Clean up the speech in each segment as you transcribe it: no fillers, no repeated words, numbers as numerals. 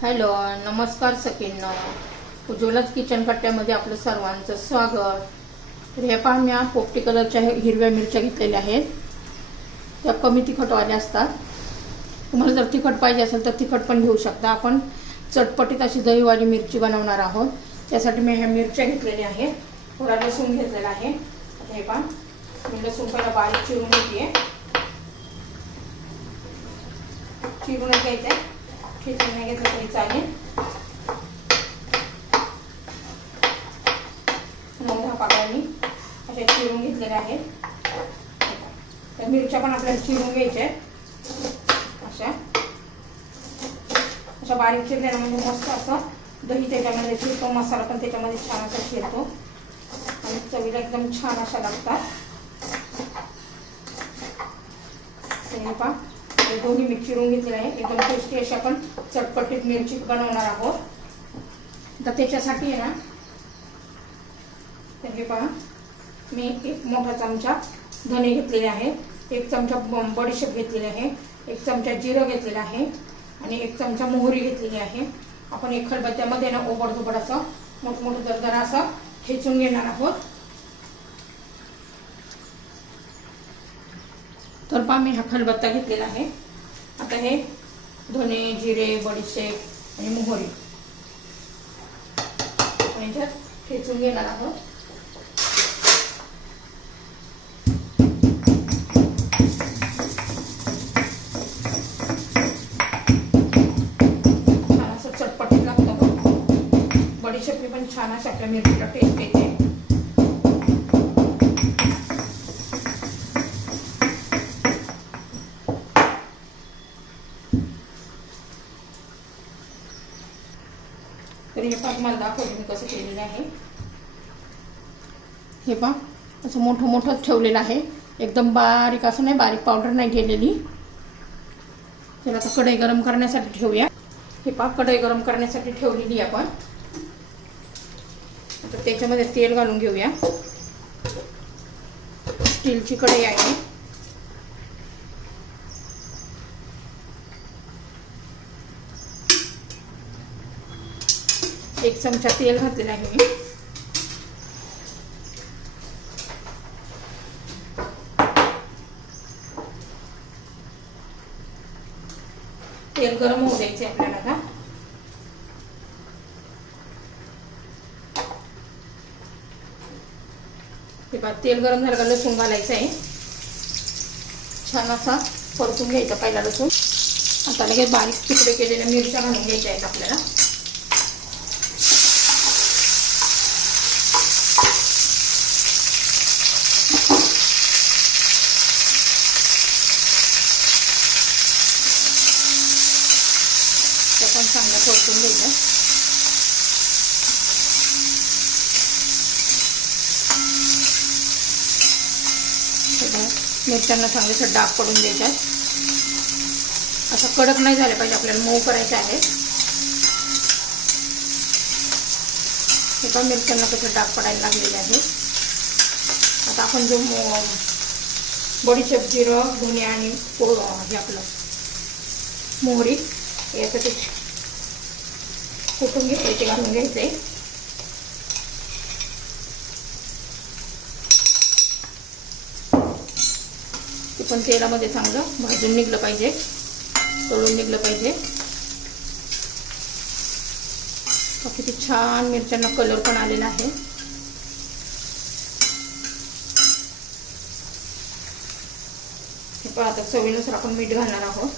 Hello, नमस्कार सगळ्यांना. उज्ज्वलाच kitchen कट्ट्यामध्ये आपलं सर्वांचं स्वागत. तर हे पहा, मी पोपटी कलरच्या हिरव्या मिरच्या घेतलेल्या आहेत. त्या कमी तिखटवाल्या असतात. तुम्हाला जर तिखट पाहिजे असेल तर तिखट पण घेऊ शकता. आपण चटपटीत अशी दहीवाली मिरची बनवणार आहोत. त्यासाठी मी ह्या मिरच्या घेतलेल्या आहेत. थोडा लसूण घेतलेला आहे. आता हे पहा, मी लसूण पहिला बारीक चिरून घेते. चिरूनच घ्यायचं आहे, ठेचून नाही घेतलं तरी चालेल. 9-10 पाकळ्या मी अशा चिरून घेतलेल्या आहेत. त्या मिरच्या पण आपल्याला चिरून घ्यायच्या आहेत. अशा बारीक चिरल्यानं म्हणजे मस्त असं दही त्याच्यामध्ये शिरतो, मसाला पण त्याच्यामध्ये छान असा शिरतो आणि चवीला एकदम छान अशा लागतात. हे पहा, दोन्ही मी चिरून घेतलेले आहे. एकदम टेस्टी अशी आपण चटपटीत मिरची बनवणार आहोत. तर त्याच्यासाठी आहे ना, तर हे पहा, मी 1 मोठा चमचा धने घेतलेले आहे, 1 चमचा बडीशेप घेतलेले आहे, 1 चमचा जिरं घेतलेलं आहे आणि 1 चमचा मोहरी घेतलेली आहे. आपण एक खलबत्त्यामध्ये ना ओबडधोबड असं मोठमोठं दरदरा असं ठेचून घेणार आहोत. तर पहा, मी हा खलबत्ता घेतलेला आहे. आता हे धने, जिरे, बडीशेप आणि मोहरी याच्यात ठेचून घेणार आहोत. छान असं चटपटीत लागतं. बडीशेपी पण छान अशा आपल्या मिरचीला टेस्ट येते. तर हे पहा, मला दाखवते मी कसं केलेलं आहे. हे पहा, असं मोठं मोठं ठेवलेलं आहे. एकदम बारीक असं नाही, बारीक पावडर नाही केलेली. तर आता कढई गरम करण्यासाठी ठेवूया. हे पहा, कढई गरम करण्यासाठी ठेवलेली आपण. आता त्याच्यामध्ये तेल घालून घेऊया. स्टीलची कढई आहे. एक चमचा तेल घातलेलं आहे मी. तेल गरम होऊ द्यायचे आपल्याला. आता हे पहा, तेल गरम झालं का लसूण घालायचं आहे. छान असा परतून घ्यायचा पहिला लसूण. आता लगेच बारीक तुकडे केलेल्या मिरच्या घालून घ्यायच्या आहेत आपल्याला. पण चांगलं परतून घ्यायचं. मिरच्यांना चांगलं डाग पडून द्यायच्यात. असं कडक नाही झालं पाहिजे, आपल्याला मऊ करायचं आहे. हे पण मिरच्यांना कसं डाग पडायला लागलेले आहे. आता आपण जो बडीशेप, जिरं, धने आणि हे आपलं मोहरी यासाठी कुटून घ्यायचे, घालून घ्यायचे. ते पण तेलामध्ये चांगलं भाजून निघलं पाहिजे, तळून निघलं पाहिजे. किती छान मिरच्यांना कलर पण आलेला आहे. हे पण आता चवीनुसार आपण मीठ घालणार आहोत.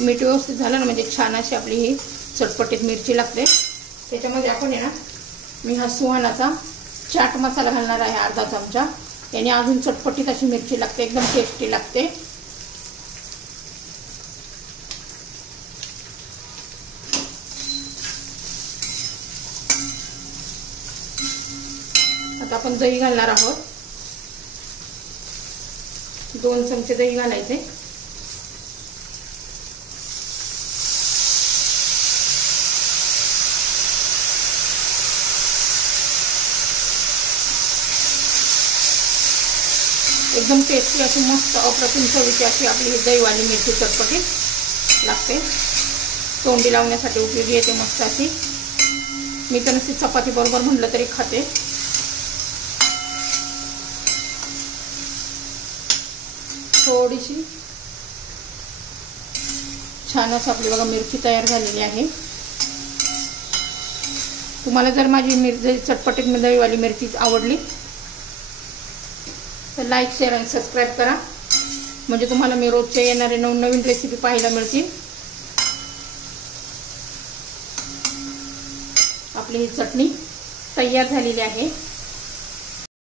मीठ व्यवस्थित झालं ना म्हणजे छान अशी आपली ही चटपटीत मिरची लागते. त्याच्यामध्ये आपण आहे ना, मी हा सुहानाचा चाट मसाला घालणार आहे अर्धा चमचा. याने अजून चटपटीत अशी मिरची लागते, एकदम टेस्टी लागते. आता आपण दही घालणार आहोत. 2 चमचे दही घालायचे. एकदम टेस्टी अशी मस्त अप्रतिम चवीची अशी आपली ही दहीवाली मिरची चटपटीत लागते. तोंडी लावण्यासाठी उपयोगी येते मस्त अशी. मी तर नुसती चपाती बरोबर म्हटलं तरी खाते. थोडीशी छान असं आपली बघा मिरची तयार झालेली आहे. तुम्हाला जर माझी मिरची चटपटीत दहीवाली मिरची आवडली तर लाईक, शेअर आणि सबस्क्राईब करा. म्हणजे तुम्हाला मी रोजचे येणारे नवनवीन रेसिपी पाहायला मिळतील. आपली ही चटणी तयार झालेली आहे.